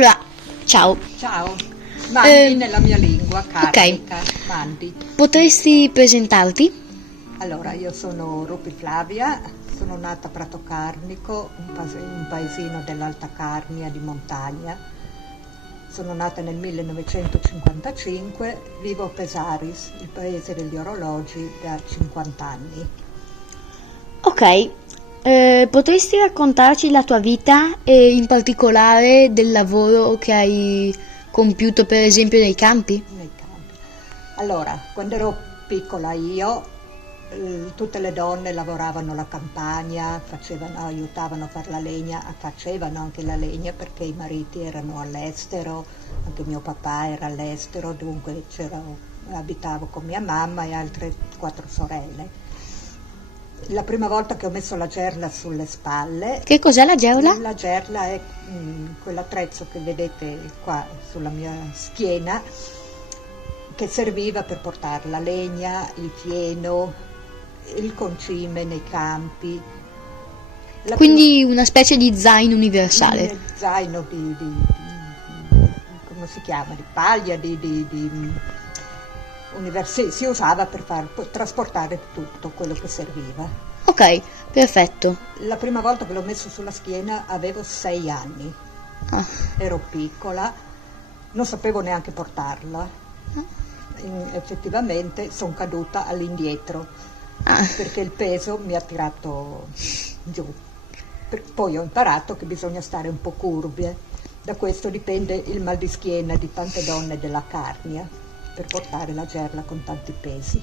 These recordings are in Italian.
Allora, ciao. Ciao, Mandi nella mia lingua, ok, carnica, Mandi. potresti presentarti? Allora, io sono Rupi Flavia, sono nata a Prato Carnico, un paesino dell'Alta Carnia di montagna. Sono nata nel 1955, vivo a Pesaris, il paese degli orologi, da 50 anni. Ok, potresti raccontarci la tua vita e in particolare del lavoro che hai compiuto per esempio nei campi? Nei campi. Allora, quando ero piccola io, tutte le donne lavoravano la campagna, aiutavano a fare la legna, facevano anche la legna perché i mariti erano all'estero, anche mio papà era all'estero, dunque abitavo con mia mamma e altre 4 sorelle. La prima volta che ho messo la gerla sulle spalle, Che cos'è la geola? la gerla è quell'attrezzo che vedete qua sulla mia schiena, che serviva per portare la legna, il fieno, il concime nei campi. Quindi una specie di zaino universale. Un zaino come si chiama? Di paglia, si usava per trasportare tutto quello che serviva. Ok, perfetto. La prima volta che l'ho messo sulla schiena avevo 6 anni, Ah, ero piccola, non sapevo neanche portarla. Effettivamente sono caduta all'indietro ah. perché il peso mi ha tirato giù. Poi ho imparato che bisogna stare un po' curve. Da questo dipende il mal di schiena di tante donne della Carnia per portare la gerla con tanti pesi.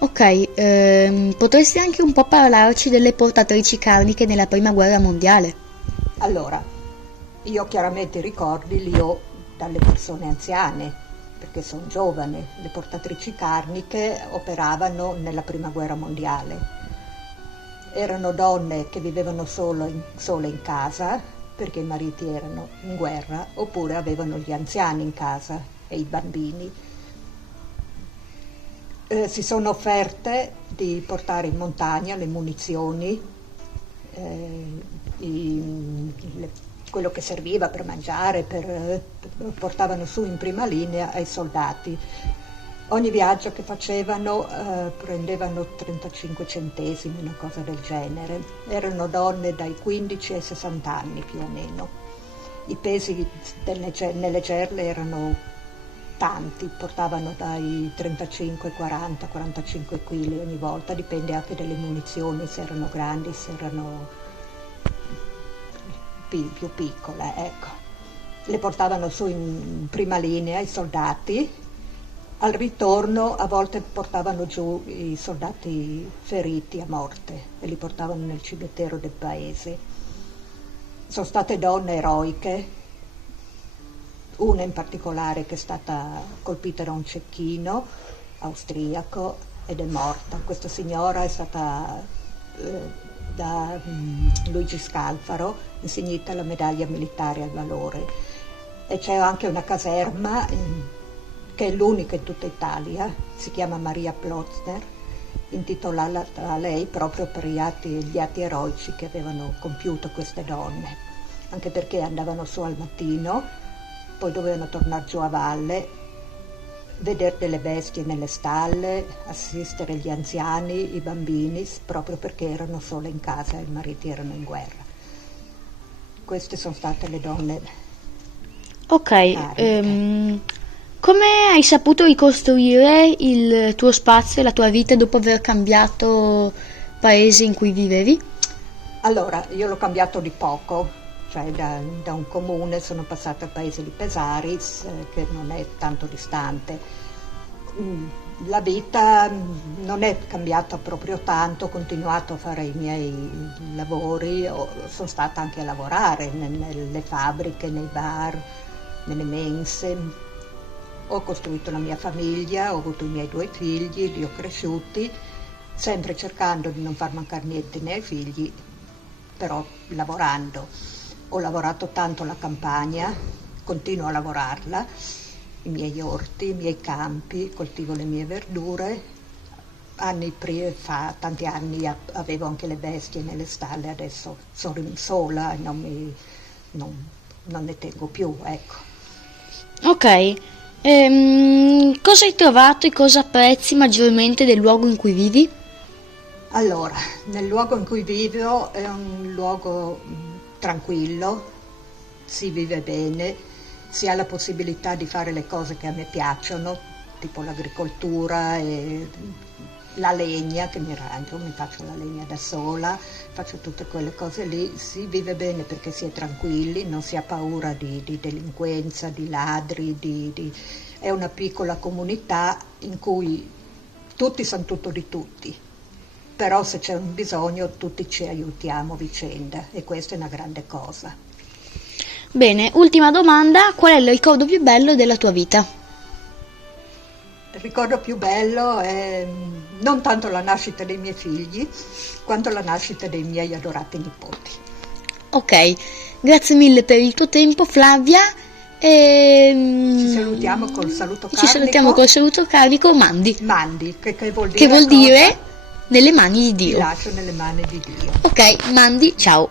Ok, potresti anche un po' parlarci delle portatrici carniche nella prima guerra mondiale? Allora, io chiaramente i ricordi li ho dalle persone anziane, perché sono giovane. Le portatrici carniche operavano nella prima guerra mondiale. Erano donne che vivevano sole in casa, perché i mariti erano in guerra, oppure avevano gli anziani in casa e i bambini. Si sono offerte di portare in montagna le munizioni, quello che serviva per mangiare, portavano su in prima linea ai soldati. Ogni viaggio che facevano prendevano 35 centesimi, una cosa del genere. Erano donne dai 15 ai 60 anni più o meno. I pesi nelle gerle erano tanti, portavano dai 35, 40, 45 kg ogni volta, dipende anche dalle munizioni, se erano grandi, se erano più piccole, ecco. Le portavano su in prima linea i soldati, al ritorno a volte portavano giù i soldati feriti a morte e li portavano nel cimitero del paese. Sono state donne eroiche, una in particolare che è stata colpita da un cecchino austriaco ed è morta. Questa signora è stata da Luigi Scalfaro insignita la medaglia militare al valore, e c'è anche una caserma che è l'unica in tutta Italia, si chiama Maria Plotzner, intitolata a lei proprio per gli atti eroici che avevano compiuto queste donne, anche perché andavano su al mattino, poi dovevano tornare giù a valle, vedere delle bestie nelle stalle, assistere gli anziani, i bambini, proprio perché erano sole in casa e i mariti erano in guerra. Queste sono state le donne. Ok, come hai saputo ricostruire il tuo spazio e la tua vita dopo aver cambiato paese in cui vivevi? Allora, io l'ho cambiato di poco, cioè da un comune sono passata al paese di Pesaris, che non è tanto distante. La vita non è cambiata proprio tanto, ho continuato a fare i miei lavori, sono stata anche a lavorare nelle fabbriche, nei bar, nelle mense. Ho costruito la mia famiglia, ho avuto i miei 2 figli, li ho cresciuti, sempre cercando di non far mancare niente né ai figli, però lavorando. Ho lavorato tanto la campagna, continuo a lavorarla, i miei orti, i miei campi, coltivo le mie verdure. Tanti anni avevo anche le bestie nelle stalle, adesso sono sola, non non ne tengo più, ecco. Ok. Cosa hai trovato e cosa apprezzi maggiormente del luogo in cui vivi? Allora, nel luogo in cui vivo è un luogo tranquillo, si vive bene, si ha la possibilità di fare le cose che a me piacciono, tipo l'agricoltura e la legna, che mi arrangio, mi faccio la legna da sola, faccio tutte quelle cose lì, si vive bene perché si è tranquilli, non si ha paura di delinquenza, di ladri, è una piccola comunità in cui tutti sanno tutto di tutti, però se c'è un bisogno tutti ci aiutiamo a vicenda e questa è una grande cosa. Bene, ultima domanda, qual è il ricordo più bello della tua vita? Il ricordo più bello è non tanto la nascita dei miei figli, quanto la nascita dei miei adorati nipoti. Ok, grazie mille per il tuo tempo, Flavia. Ci salutiamo col saluto Ci carnico. salutiamo col saluto carnico Mandi, Mandi, che vuol dire che vuol cosa? dire nelle mani di Ti Dio. lascio nelle mani di Dio. Ok, Mandi, ciao.